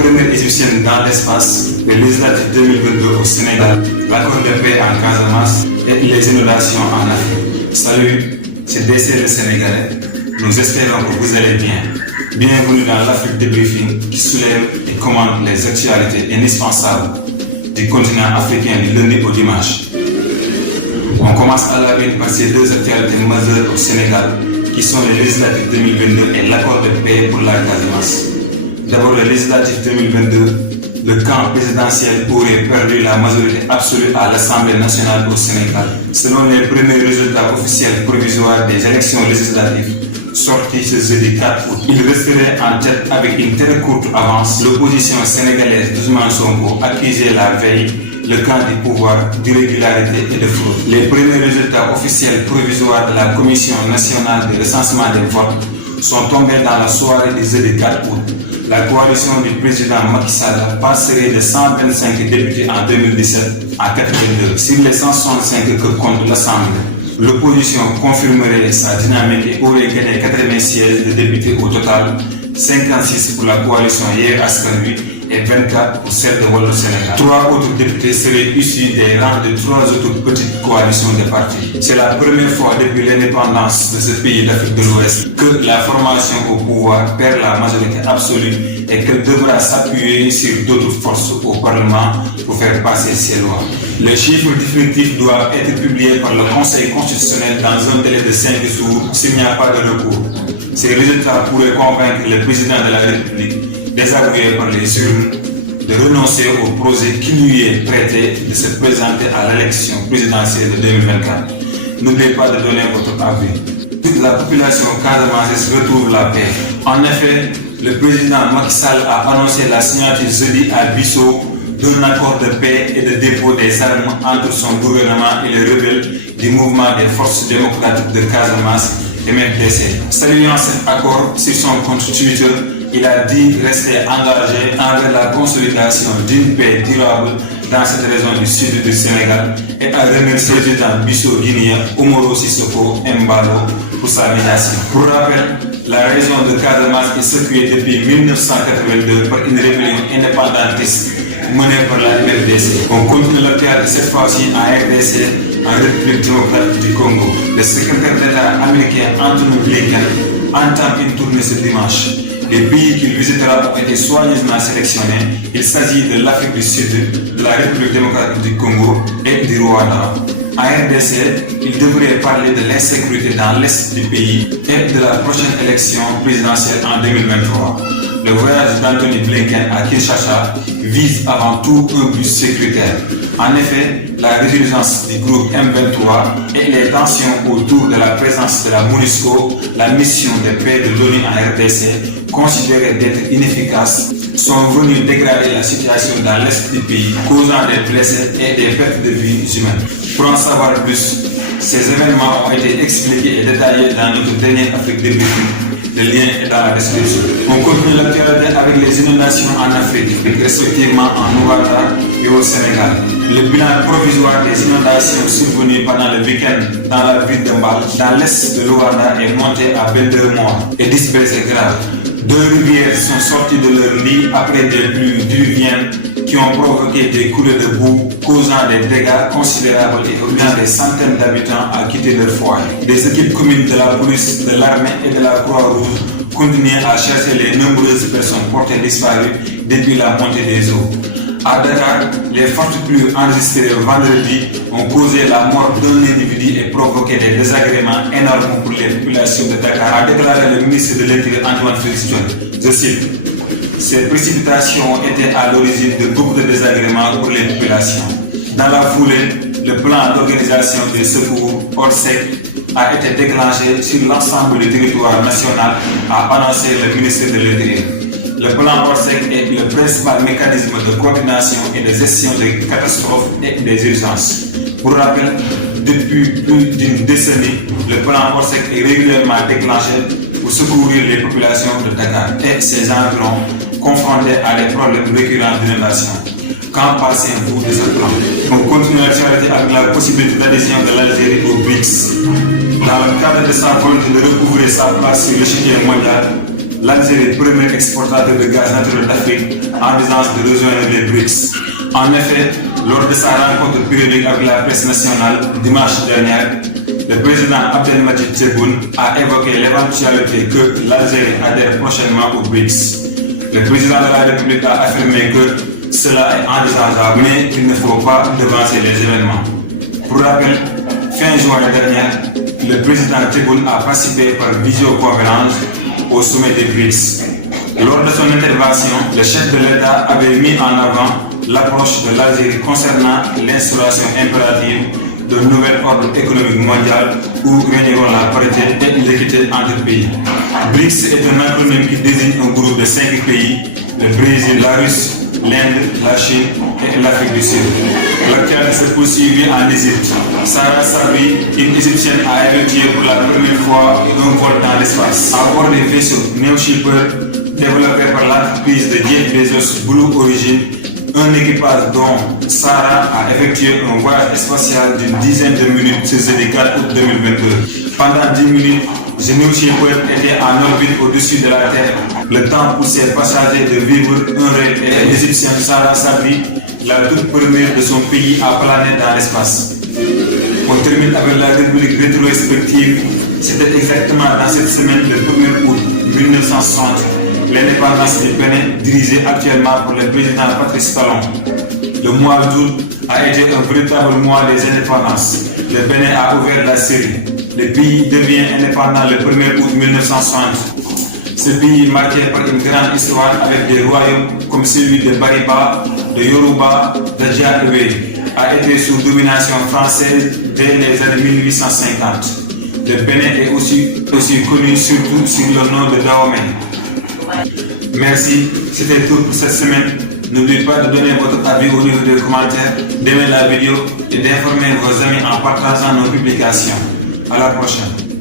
première égyptienne dans l'espace, les législatives 2022 au Sénégal, l'accord de paix en Casamance et les inondations en Afrique. Salut, c'est DC le Sénégalais. Nous espérons que vous allez bien. Bienvenue dans l'Afrique Débriefing qui soulève et commande les actualités indispensables du continent africain du lundi au dimanche. On commence à la une par ces deux actualités majeures au Sénégal qui sont les législatives 2022 et l'accord de paix pour la Casamance. D'abord, les législatives 2022, le camp présidentiel aurait perdu la majorité absolue à l'Assemblée nationale au Sénégal. Selon les premiers résultats officiels provisoires des élections législatives sortis ce jeudi 4 août, il resterait en tête avec une très courte avance. L'opposition sénégalaise d'Ousmane Sonko accusait la veille le camp du pouvoir d'irrégularité et de fraude. Les premiers résultats officiels provisoires de la Commission nationale de recensement des votes sont tombés dans la soirée du jeudi 4 août. La coalition du président Macky Sall passerait de 125 députés en 2017 à 82 sur les 165 que compte l'Assemblée. L'opposition confirmerait sa dynamique et aurait gagné 80 sièges de députés au total, 56 pour la coalition Yewwi Askan Wi et 24 pour celle de Wallu Sénégal. 3 autres députés seraient issus des rangs de 3 autres petites coalitions de partis. C'est la première fois depuis l'indépendance de ce pays d'Afrique de l'Ouest que la formation au pouvoir perd la majorité absolue et qu'elle devra s'appuyer sur d'autres forces au Parlement pour faire passer ses lois. Les chiffres définitifs doivent être publiés par le Conseil constitutionnel dans un délai de 5 jours s'il n'y a pas de recours. Ces résultats pourraient convaincre le président de la République, désavoué par les urnes, de renoncer au projet qui lui est prêté de se présenter à l'élection présidentielle de 2024. N'oubliez pas de donner votre avis. La population casamançaise retrouve la paix. En effet, le président Macky Sall a annoncé la signature jeudi à Bissau d'un accord de paix et de dépôt des armes entre son gouvernement et les rebelles du mouvement des forces démocratiques de Casamance, MFDC. Saluant cet accord sur son compte Twitter, il a dit rester engagé envers la consolidation d'une paix durable dans cette région du sud du Sénégal et a remercié le président Bissau-Guinéen Umaro Sissoko Embalo pour sa médiation. Pour rappel, la région de Casamance est secouée depuis 1982 par une rébellion indépendantiste menée par la MFDC. On continue l'actualité cette fois-ci en RDC, en République démocratique du Congo. Le secrétaire d'État américain Anthony Blinken entame une tournée ce dimanche. Les pays qu'il visitera ont été soigneusement sélectionnés. Il s'agit de l'Afrique du Sud, de la République démocratique du Congo et du Rwanda. En RDC, il devrait parler de l'insécurité dans l'est du pays et de la prochaine élection présidentielle en 2023. Le voyage d'Anthony Blinken à Kinshasa vise avant tout un but sécuritaire. En effet, la résurgence du groupe M23 et les tensions autour de la présence de la MONUSCO, la mission de paix de l'ONU en RDC, considérée d'être inefficace, sont venus dégrader la situation dans l'est du pays, causant des blessés et des pertes de vies humaines. Pour en savoir plus, ces événements ont été expliqués et détaillés dans notre dernier Afrique Débriefing. Le lien est dans la description. On continue l'actualité avec les inondations en Afrique, respectivement en Ouganda et au Sénégal. Le bilan provisoire des inondations survenues pendant le week-end dans la ville de Mbal, dans l'est de l'Ouganda, est monté à 22 morts et dispersé grave. 2 rivières sont sorties de leur lit après des pluies diluviennes qui ont provoqué des coulées de boue, causant des dégâts considérables et obligeant des centaines d'habitants à quitter leur foyer. Des équipes communes de la police, de l'armée et de la Croix-Rouge continuent à chercher les nombreuses personnes portées disparues depuis la montée des eaux. À Dakar, les fortes pluies enregistrées vendredi ont causé la mort d'un individu et provoqué des désagréments énormes pour les populations de Dakar, a déclaré le ministre de l'Intérieur Antoine Félix Diome. Je cite: ces précipitations ont été à l'origine de beaucoup de désagréments pour les populations. Dans la foulée, le plan d'organisation des secours ORSEC a été déclenché sur l'ensemble du territoire national, a annoncé le ministre de l'Intérieur. Le plan ORSEC est le principal mécanisme de coordination et de gestion des catastrophes et des urgences. Pour rappel, depuis plus d'une décennie, le plan ORSEC est régulièrement déclenché pour secourir les populations de Dakar et ses environs confrontés à des problèmes récurrents d'inondation. Qu'en pensez-vous de ce plan? On continue l'actualité avec la possibilité d'adhésion de l'Algérie au BRICS. Dans le cadre de sa volonté de recouvrer sa place sur l'échiquier mondial, l'Algérie, premier exportateur de gaz naturel d'Afrique, envisage de rejoindre les BRICS. En effet, lors de sa rencontre périodique avec la presse nationale dimanche dernier, le président Abdelmadjid Tebboune a évoqué l'éventualité que l'Algérie adhère prochainement aux BRICS. Le président de la République a affirmé que cela est envisageable, mais qu'il ne faut pas devancer les événements. Pour rappel, fin juin dernier, le président Tebboune a participé par visioconférence au sommet des BRICS. Lors de son intervention, le chef de l'État avait mis en avant l'approche de l'Algérie concernant l'instauration impérative d'un nouvel ordre économique mondial où régneront la parité et l'équité entre pays. BRICS est un acronyme qui désigne un groupe de 5 pays, le Brésil, la Russie, l'Inde, la Chine et l'Afrique du Sud. L'actualité s'est poursuivie en Égypte. Sarah Sabri, une Égyptienne, a effectué pour la première fois un vol dans l'espace. À bord des vaisseaux New Shepard développé par l'entreprise de Jeff Bezos Blue Origin, un équipage dont Sarah a effectué un voyage spatial d'une dizaine de minutes ce jeudi 4 août 2022. Pendant 10 minutes, The New Shepard était en orbite au-dessus de la Terre, le temps pour ses passagers de vivre un rêve, et l'Égyptienne Sarah Sabri, la toute première de son pays à planer dans l'espace. On termine avec la rubrique rétrospective. C'était exactement dans cette semaine, le 1er août 1960, l'indépendance du Bénin, dirigée actuellement par le président Patrice Talon. Le mois d'août a été un véritable mois des indépendances. Le Bénin a ouvert la série. Le pays devient indépendant le 1er août 1960. Ce pays marqué par une grande histoire avec des royaumes comme celui de Bariba, de Yoruba, de Djadoué, a été sous domination française dès les années 1850. Le Bénin est aussi connu surtout sur le nom de Dahomey. Merci, c'était tout pour cette semaine. N'oubliez pas de donner votre avis au niveau des commentaires, d'aimer la vidéo et d'informer vos amis en partageant nos publications. À la prochaine.